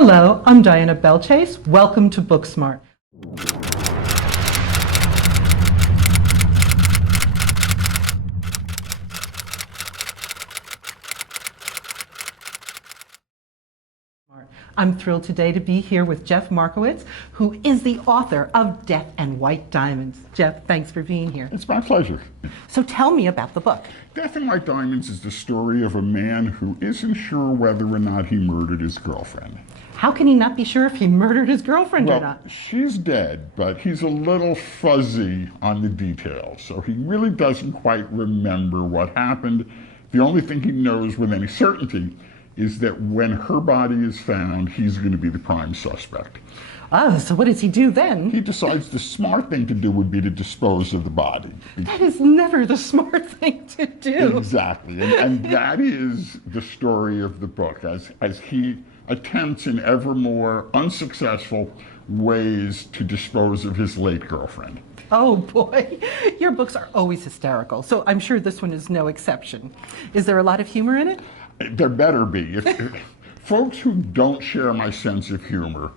Hello, I'm Diana Belchase. Welcome to BookSmart. I'm thrilled today to be here with Jeff Markowitz, who is the author of Death and White Diamonds. Jeff, thanks for being here. It's my pleasure. So tell me about the book. Death and White Diamonds is the story of a man who isn't sure whether or not he murdered his girlfriend. How can he not be sure if he murdered his girlfriend or not? She's dead, but he's a little fuzzy on the details, so he really doesn't quite remember what happened. The only thing he knows with any certainty is that when her body is found, he's going to be the prime suspect. Oh, so what does he do then? He decides the smart thing to do would be to dispose of the body. That is never the smart thing to do. Exactly, and that is the story of the book, as he attempts in ever more unsuccessful ways to dispose of his late girlfriend. Oh boy, your books are always hysterical, so I'm sure this one is no exception. Is there a lot of humor in it? There better be. If folks who don't share my sense of humor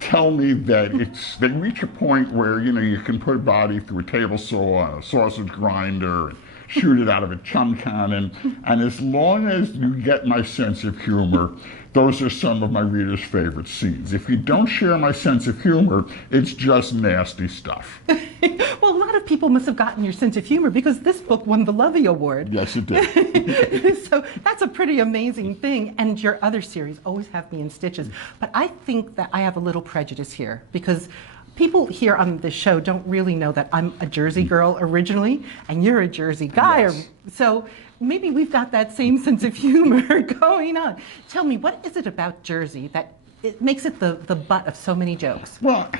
tell me that they reach a point where, you can put a body through a table saw and a sausage grinder and shoot it out of a chum cannon, and as long as you get my sense of humor, those are some of my readers' favorite scenes. If you don't share my sense of humor, it's just nasty stuff. Well, a lot of people must have gotten your sense of humor because this book won the Lovie Award. Yes, it did. So that's a pretty amazing thing, and your other series always have me in stitches. But I think that I have a little prejudice here because people here on this show don't really know that I'm a Jersey girl originally, and you're a Jersey guy. Yes. So maybe we've got that same sense of humor going on. Tell me, what is it about Jersey that it makes it the butt of so many jokes? Well,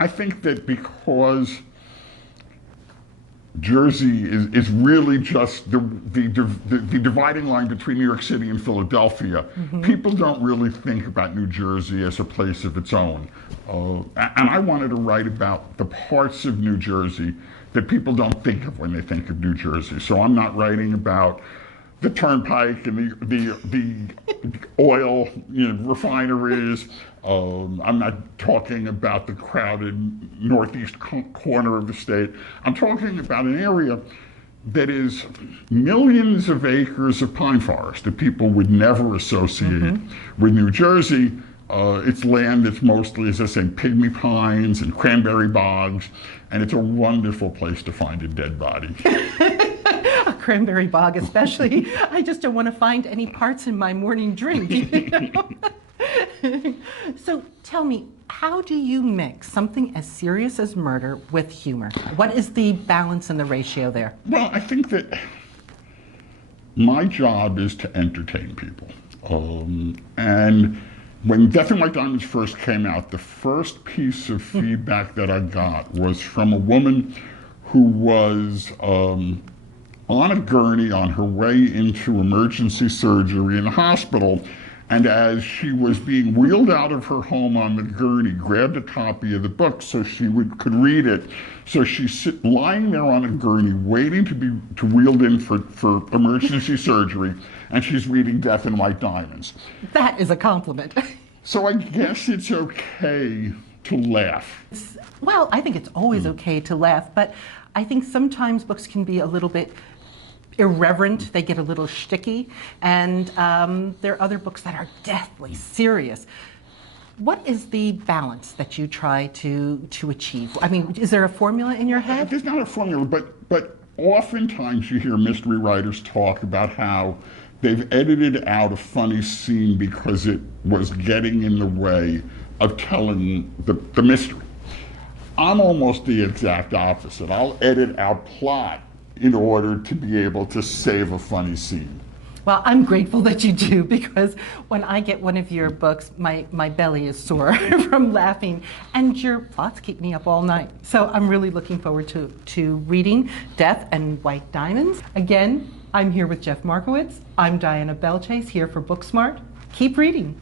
I think that because Jersey is really just the dividing line between New York City and Philadelphia. Mm-hmm. People don't really think about New Jersey as a place of its own. And I wanted to write about the parts of New Jersey that people don't think of when they think of New Jersey. So I'm not writing about the turnpike and the oil refineries. I'm not talking about the crowded northeast corner of the state. I'm talking about an area that is millions of acres of pine forest that people would never associate with New Jersey. It's land that's mostly, as I say, pygmy pines and cranberry bogs, and it's a wonderful place to find a dead body. A cranberry bog especially. I just don't want to find any parts in my morning drink. So tell me, how do you mix something as serious as murder with humor? What is the balance and the ratio there? Well, I think that my job is to entertain people. And when Death and White Diamonds first came out, the first piece of feedback that I got was from a woman who was on a gurney on her way into emergency surgery in a hospital, and as she was being wheeled out of her home on the gurney, grabbed a copy of the book so she could read it. So she's lying there on a gurney, waiting to be wheeled in for emergency surgery, and she's reading Death and White Diamonds. That is a compliment. So I guess it's okay to laugh. Well, I think it's always okay to laugh, but I think sometimes books can be a little bit irreverent, they get a little shticky, and there are other books that are deathly serious. What is the balance that you try to achieve? I mean, is there a formula in your head? There's not a formula, but oftentimes you hear mystery writers talk about how they've edited out a funny scene because it was getting in the way of telling the mystery. I'm almost the exact opposite. I'll edit out plot in order to be able to save a funny scene. Well, I'm grateful that you do, because when I get one of your books, my belly is sore from laughing, and your plots keep me up all night. So I'm really looking forward to reading Death and White Diamonds. Again, I'm here with Jeff Markowitz. I'm Diana Belchase, here for BookSmart. Keep reading.